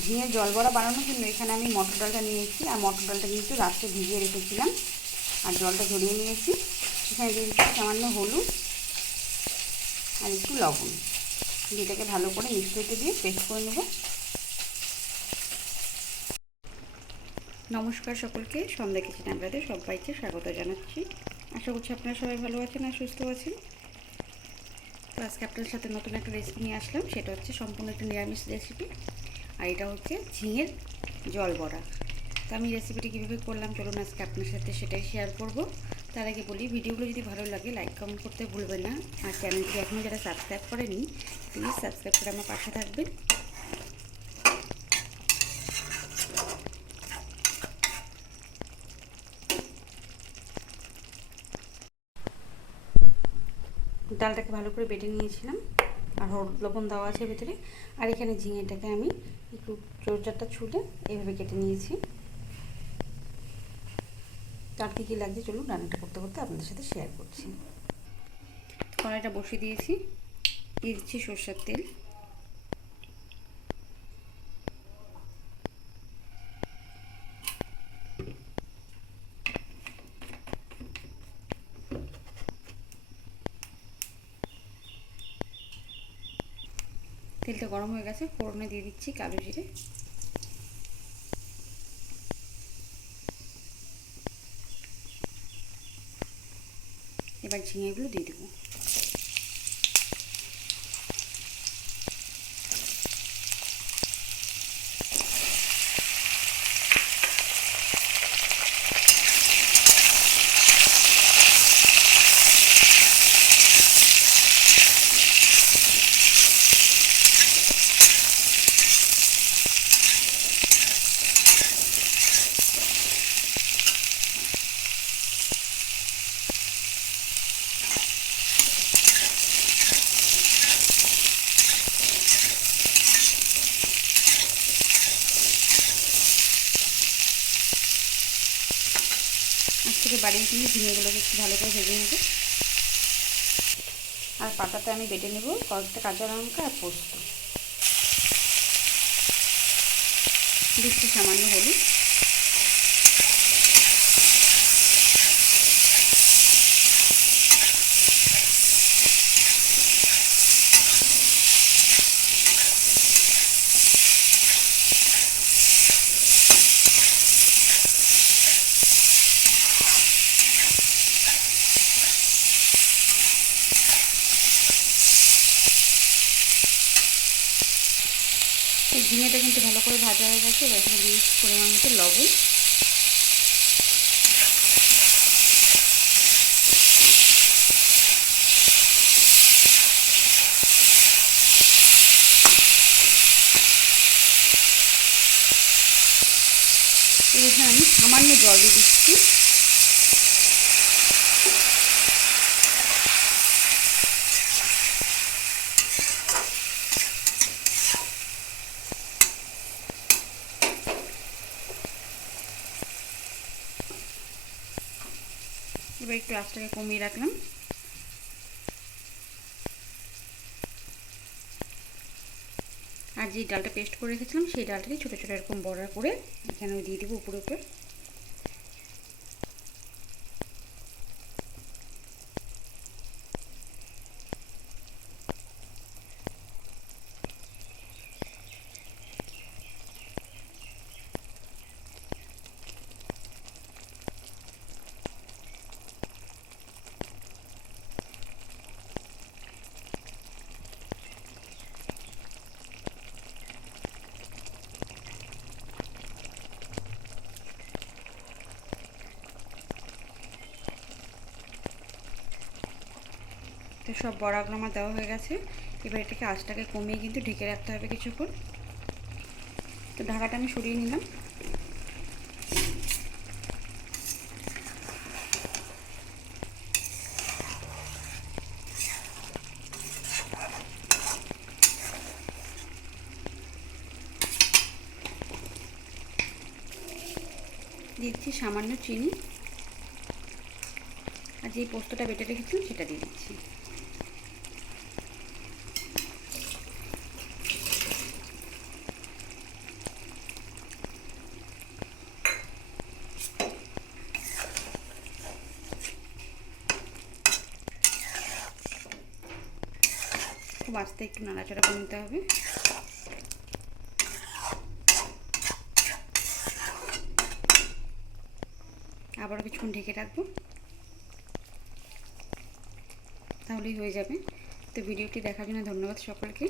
ঝিঙের জল বড়া বানানোর জন্য এখানে আমি মটর ডালটা নিয়েছি, আর মটর ডালটা কিন্তু রাত্রে ভিজিয়ে রেখেছিলাম, আর জলটা ঝরিয়ে নিয়েছি। এখানে দিয়ে দিচ্ছি সামান্য হলুদ আর একটু লবণ, যেটাকে ভালো করে মিক্সিতে দিয়ে পেস্ট করে নেব। নমস্কার সকলকে, সন্ধ্যা কিচেন আপনাদের সবাইকে স্বাগত জানাচ্ছি। আশা করছি আপনারা সবাই ভালো আছেন আর সুস্থ আছেন। তো আজকে আপনাদের সাথে নতুন একটা রেসিপি নিয়ে আসলাম, সেটা হচ্ছে সম্পূর্ণ একটা নিরামিষ রেসিপি, আর এটা হচ্ছে ঝিঙের জল বড়া। তো আমি রেসিপিটি কীভাবে করলাম চলুন আজকে আপনার সাথে সেটাই শেয়ার করব। তার আগে বলি, ভিডিওগুলো যদি ভালো লাগে লাইক কমেন্ট করতে ভুলবেন না, আর চ্যানেলটি এখনও যারা সাবস্ক্রাইব করেনি প্লিজ সাবস্ক্রাইব করে আমার পাশে থাকবেন। ডালটাকে ভালো করে বেটে নিয়েছিলাম, আর হলুদ লবণ দেওয়া আছে ভেতরে। আর এখানে ঝিঙেটাকে আমি একটু চোরচারটা ছুলে এইভাবে কেটে নিয়েছি। তার কী লাগছে চলুন রান্নাটা করতে করতে আপনাদের সাথে শেয়ার করছি। কড়াইটা বসিয়ে দিয়েছি, দিয়ে দিচ্ছি সরষের তেল। তেলটা গরম হয়ে গেছে, ফোড়নে দিয়ে দিচ্ছি কালো জিরে। এবার ঝিঙেগুলো দিয়ে দেবো। আজ থেকে বাড়িয়ে কিনে ঝিঙেগুলোকে একটু ভালো করে ভেজে নেব। আর পাতাতে আমি বেটে নেব কয়েকটা কাঁচা লঙ্কা আর পোস্ত। দিচ্ছি সামান্য হলুদ। ঝিঙেটা কিন্তু ভালো করে ভাজা হয়ে গেছে, এবার এখানে দিয়ে পরিমাণ মতো লবণ। এখানে আমি সামান্য জল দিয়ে দিচ্ছি। এবার একটু আঁচটাকে কমিয়ে রাখলাম। আর যে ডালটা পেস্ট করে রেখেছিলাম সেই ডালটাকে ছোটো ছোটো এরকম বড়া করে এখানে দিয়ে দেবো উপরে উপরে। তো সব বড়াগুলো আমার দেওয়া হয়ে গেছে। এবার এটাকে আঁচটাকে কমিয়ে কিন্তু ঢেকে রাখতে হবে কিছুক্ষণ। তো ঢাকাটা আমি সরিয়ে নিলাম। দিচ্ছি সামান্য চিনি, আর যে পোস্তটা বেটে রেখেছিলাম সেটা দিয়ে দিচ্ছি। খুব আস্তে একটু নাড়াচাড়া করে নিতে হবে। আবারও কিছুক্ষণ ঢেকে রাখবো, তাহলেই হয়ে যাবে। তো ভিডিওটি দেখার জন্য ধন্যবাদ সকলকে।